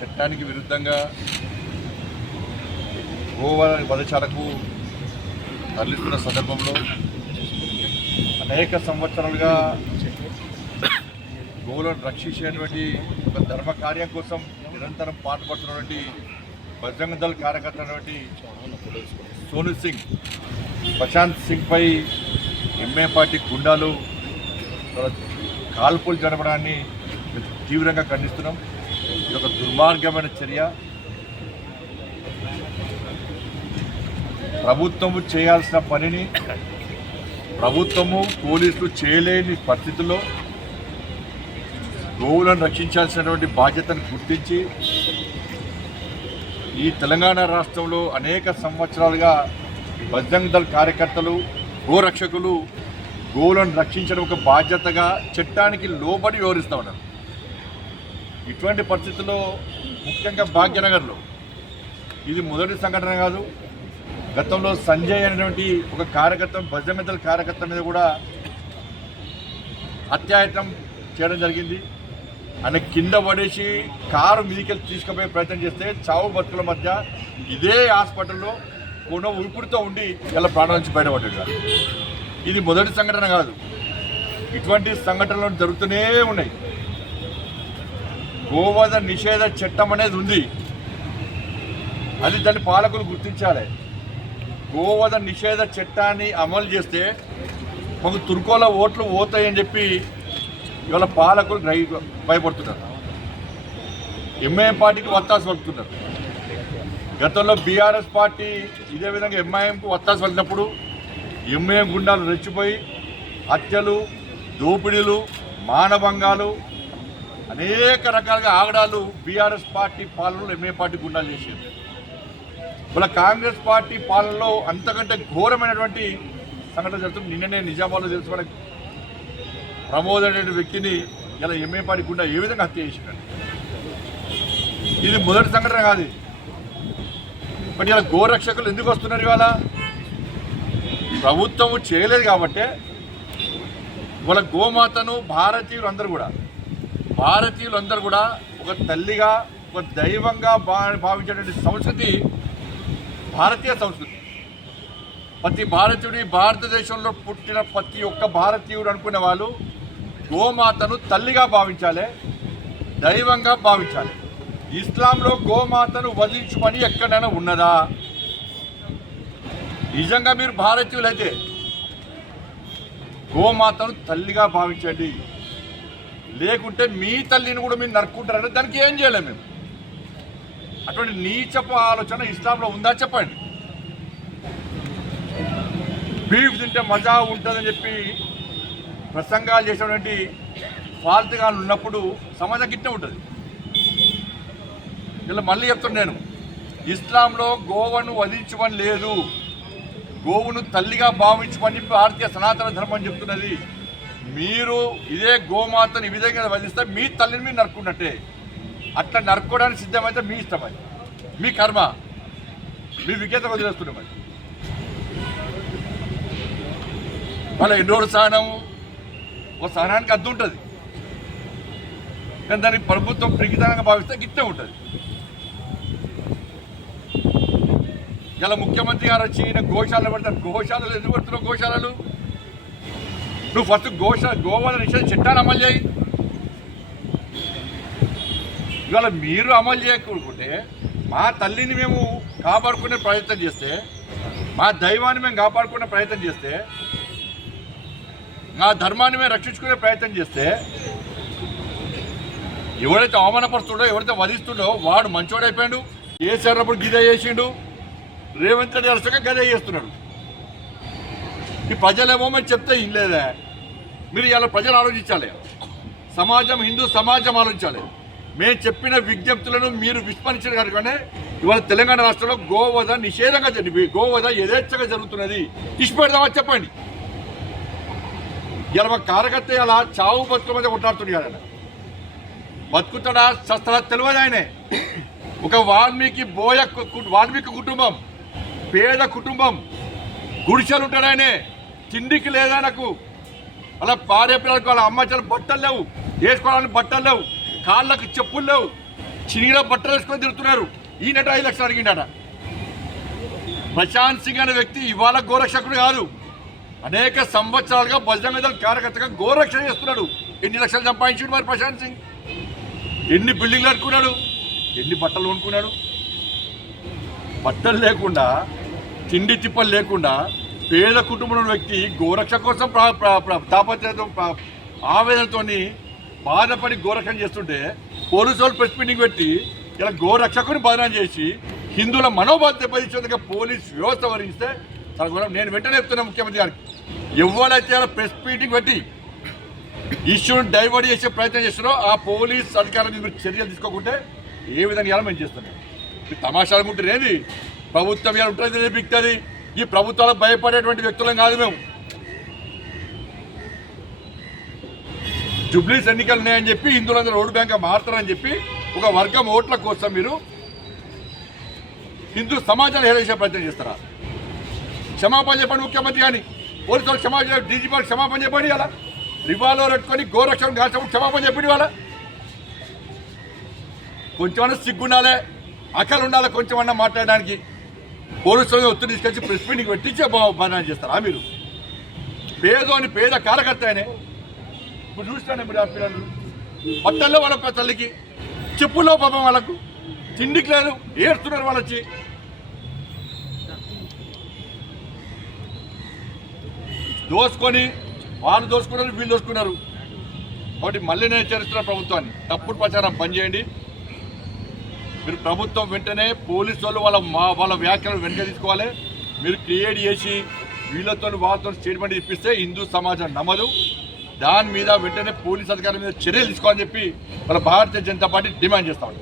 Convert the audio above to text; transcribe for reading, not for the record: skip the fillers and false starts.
చట్టానికి విరుద్ధంగా గోవా వధశాలకు తరలిస్తున్న సందర్భంలో అనేక సంవత్సరాలుగా గోవులను రక్షించేటువంటి ఒక ధర్మ కార్యం కోసం నిరంతరం పాటుపడుతున్నటువంటి బజరంగ దళ్ కార్యకర్త అయినటువంటి Sonu Singh, Prashanth Singh pi m a party గుండాలు కాల్పులు జరపడాన్ని తీవ్రంగా ఖండిస్తున్నాం. ఇది ఒక దుర్మార్గమైన చర్య. ప్రభుత్వము చేయాల్సిన పనిని ప్రభుత్వము పోలీసులు చేయలేని పరిస్థితుల్లో గోవులను రక్షించాల్సినటువంటి బాధ్యతను గుర్తించి ఈ తెలంగాణ రాష్ట్రంలో అనేక సంవత్సరాలుగా బజరంగ్ దళ్ కార్యకర్తలు, గోరక్షకులు గోవులను రక్షించడం ఒక బాధ్యతగా చట్టానికి లోబడి వివరిస్తూ ఉన్నారు. ఇటువంటి పరిస్థితుల్లో ముఖ్యంగా భాగ్యనగర్లో ఇది మొదటి సంఘటన కాదు. గతంలో సంజయ్ అనేటువంటి ఒక కార్యకర్త, బజరంగ దళ్ కార్యకర్త మీద కూడా హత్యాయత్నం చేయడం జరిగింది. ఆయన కింద పడేసి కారు మీదికెళ్ళి తీసుకుపోయే ప్రయత్నం చేస్తే చావు బతుకుల మధ్య ఇదే హాస్పిటల్లో కొన ఊపిరితో ఉండి ఇలా ప్రాణాల నుంచి బయటపడ్డాడు. ఇది మొదటి సంఘటన కాదు. ఇటువంటి సంఘటనలు జరుగుతూనే ఉన్నాయి. గోవధ నిషేధ చట్టం అనేది ఉంది, అది దాన్ని పాలకులు గుర్తించాలి. గోవధ నిషేధ చట్టాన్ని అమలు చేస్తే మాకు తుర్కోల ఓట్లు పోతాయని చెప్పి ఇవాళ పాలకులు భయపడుతున్నారు. ఎంఐఎం పార్టీకి వత్తాసు పలుకుతున్నారు. గతంలో బీఆర్ఎస్ పార్టీ ఇదే విధంగా ఎంఐఎంకు వత్తాసు పలికినప్పుడు ఎంఐఎం గుండాలు రెచ్చిపోయి హత్యలు, దోపిడీలు, మానభంగాలు, అనేక రకాలుగా ఆగడాలు బీఆర్ఎస్ పార్టీ పాలనలో ఎంఐఎం పార్టీ గుండాలు చేసేది. ఇలా కాంగ్రెస్ పార్టీ పాలనలో అంతకంటే ఘోరమైనటువంటి సంఘటన జరుగుతుంది. నిన్ననే నిజామాబాద్లో తెలుసుకున్న ప్రమోద్ అనే వ్యక్తిని ఇలా ఎంఐఎం పార్టీ గుండా ఏ విధంగా హత్య చేసినాడు. ఇది మొదటి సంఘటన కాదు. బట్ ఇలా గోరక్షకులు ఎందుకు వస్తున్నారు? ఇవాళ ప్రభుత్వము చేయలేదు కాబట్టి ఇవాళ గోమాతను భారతీయులందరూ కూడా ఒక తల్లిగా, ఒక దైవంగా భావించేటువంటి సంస్కృతి భారతీయ సంస్కృతి. ప్రతి భారతీయుడి, భారతదేశంలో పుట్టిన ప్రతి ఒక్క భారతీయుడు అనుకునే వాళ్ళు గోమాతను తల్లిగా భావించాలి, దైవంగా భావించాలి. ఇస్లాంలో గోమాతను వధించమని ఎక్కడైనా ఉన్నదా? నిజంగా మీరు భారతీయులైతే గోమాతను తల్లిగా భావించండి. లేకుంటే మీ తల్లిని కూడా మీరు నరుక్కుంటారంటే దానికి ఏం చేయలేము మేము. అటువంటి నీచపు ఆలోచన ఇస్లాంలో ఉందా చెప్పండి. బీఫ్ తింటే మజా ఉంటుందని చెప్పి ప్రసంగాలు చేసేటువంటి ఫాల్తుగాలు ఉన్నప్పుడు సమాజం గిట్టే ఉంటుంది. ఇలా మళ్ళీ చెప్తున్నాను, ఇస్లాంలో గోవును వధించమని లేదు, గోవును తల్లిగా భావించమని భారతీయ సనాతన ధర్మం చెప్తున్నది. మీరు ఇదే గోమాతను ఈ విధంగా వధిస్తే మీ తల్లిని మీరు నరుక్కున్నట్టే. అట్లా నరుక్కోవడానికి సిద్ధమైతే మీ ఇష్టమై, మీ కర్మ, మీ వికేత వదిలేస్తున్నామని. మళ్ళీ ఎన్నోడు సహనము, ఒక సహనానికి అద్దు ఉంటుంది, కానీ దానికి ప్రభుత్వం ప్రిగితనంగా భావిస్తే గిట్టే ఉంటుంది. ఇలా ముఖ్యమంత్రి గారు వచ్చి ఈయన గోశాలలో పెడతారు. గోశాలలు ఎందుకు పెడుతున్నావు? గోశాలలు నువ్వు ఫస్ట్ గోవధ నిషేధ చట్టాన్ని అమలు చేయి. ఇవాళ మీరు అమలు చేయకుంటే మా తల్లిని మేము కాపాడుకునే ప్రయత్నం చేస్తే, మా దైవాన్ని మేము కాపాడుకునే ప్రయత్నం చేస్తే, మా ధర్మాన్ని మేము రక్షించుకునే ప్రయత్నం చేస్తే, ఎవరైతే అవమానపరుస్తుండో, ఎవరైతే వధిస్తుండో వాడు మంచోడైపోయాడు. కేసీఆర్ అప్పుడు గిదే చేసిండు, రేవంత్ రెడ్డి అరసగా గదే చేస్తున్నాడు. ఈ ప్రజలేమో మేము చెప్తే ఇల్లేదా? మీరు ఇలా ప్రజలు ఆలోచించాలి, సమాజం, హిందూ సమాజం ఆలోచించాలి. మేము చెప్పిన విజ్ఞప్తులను మీరు విస్మరించిన కనుకనే ఇవాళ తెలంగాణ రాష్ట్రంలో గోవధ నిషేధంగా గోవధ యథేచ్ఛగా జరుగుతున్నది. ఇష్టపెడదామా చెప్పండి. ఇలా మా కార్యకర్త ఇలా చావు బతుకుల మీద కొట్లాడుతున్నాడు. ఆయన బతుకుతాడా చస్తాడా తెలియదు. ఆయనే ఒక వాల్మీకి కుటుంబం, పేద కుటుంబం, గుడిసెలు ఉంటాడు. ఆయనే తిండికి లేదా నాకు, అలా భార్య పిల్లలకు వాళ్ళ అమ్మాయిలు బట్టలు లేవు, వేసుకోవడానికి బట్టలు లేవు, కాళ్ళకు చెప్పులు లేవు, చినిగిన బట్టలు వేసుకొని తిరుగుతున్నారు. ఈయనట 5 లక్షలు అడిగిండట. ప్రశాంత్ సింగ్ అనే వ్యక్తి ఇవాళ గోరక్షకుడు కాదు, అనేక సంవత్సరాలుగా బజరంగ దళ్ కార్యకర్తగా గోరక్షణ చేస్తున్నాడు. ఎన్ని లక్షలు సంపాదించాడు మరి ప్రశాంత్ సింగ్? ఎన్ని బిల్డింగ్లు కట్టుకున్నాడు? ఎన్ని బట్టలు కొనుక్కున్నాడు? బట్టలు లేకుండా, తిండి తిప్పలు లేకుండా పేద కుటుంబంలో వ్యక్తి గోరక్ష కోసం తాపత్రయంతో ఆవేదనతో బాధపడి గోరక్షణ చేస్తుంటే పోలీసు వాళ్ళు ప్రెస్ మీటింగ్ పెట్టి ఇలా గోరక్షకుని బదనాం చేసి హిందువుల మనోభావం దెబ్బతీసేందుకు పోలీస్ వ్యవస్థ వహిస్తే నేను వెంటనే చెప్తున్నా ముఖ్యమంత్రి గారికి, ఎవరైతే ప్రెస్ మీటింగ్ పెట్టి ఇష్యూని డైవర్ట్ చేసే ప్రయత్నం చేస్తున్నారో ఆ పోలీస్ అధికారుల మీద చర్యలు తీసుకోకుంటే ఏ విధంగా ఇలా మేము చేస్తున్నాం. తమాషాలు ఉంటే ఏది ప్రభుత్వం ఇలా ఉంటుంది బిక్తుంది. ఈ ప్రభుత్వాలకు భయపడేటువంటి వ్యక్తులం కాదు మేము. జుబ్లీస్ ఎన్నికలు ఉన్నాయని చెప్పి హిందువులందరూ ఓటు బ్యాంక్ మారుతారని చెప్పి ఒక వర్గం ఓట్ల కోసం మీరు హిందూ సమాజాన్ని హేళించే ప్రయత్నం చేస్తారా? క్షమాపణ చెప్పండి ముఖ్యమంత్రి కానీ, పోలీసు వాళ్ళు క్షమాపణ, డీజీపీ వాళ్ళు క్షమాపణ చెప్పండి. అలా రివాల్వర్ పెట్టుకొని గోరక్షణ కాల్చడం క్షమాపణ చెప్పండి. వాళ్ళ కొంచెమన్నా సిగ్గుండాలి, అక్కలు ఉండాలి, కొంచెమన్నా మాట్లాడడానికి. పోలీసులు ఒత్తిడి తీసుకొచ్చి ప్రెస్ మీటింగ్ పెట్టించే బదనాం చేస్తారా మీరు? పేద కార్యకర్త ఆయనే. ఇప్పుడు చూస్తాను మీరు ఆ పిల్లలు బట్టల్లో వాళ్ళ తల్లికి, చెప్పుల్లో పాపం వాళ్ళకు తిండికి లేదు, ఏడుస్తున్నారు వాళ్ళు వచ్చి. దోసుకొని వాళ్ళు దోసుకున్నారు, వీళ్ళు దోసుకున్నారు. కాబట్టి మళ్ళీ నేను హెచ్చరిస్తున్న ప్రభుత్వాన్ని, తప్పుడు ప్రచారం బంద్ చేయండి. మీరు ప్రభుత్వం వెంటనే పోలీసు వాళ్ళు వాళ్ళ వ్యాఖ్యలను వెనక తీసుకోవాలి. మీరు క్రియేట్ చేసి వీళ్ళతో వాళ్ళతో స్టేట్మెంట్ ఇప్పిస్తే హిందూ సమాజం నమ్మదు. దాని మీద వెంటనే పోలీస్ అధికారుల మీద చర్యలు తీసుకోవాలని చెప్పి వాళ్ళ భారతీయ జనతా పార్టీ డిమాండ్ చేస్తా ఉంది.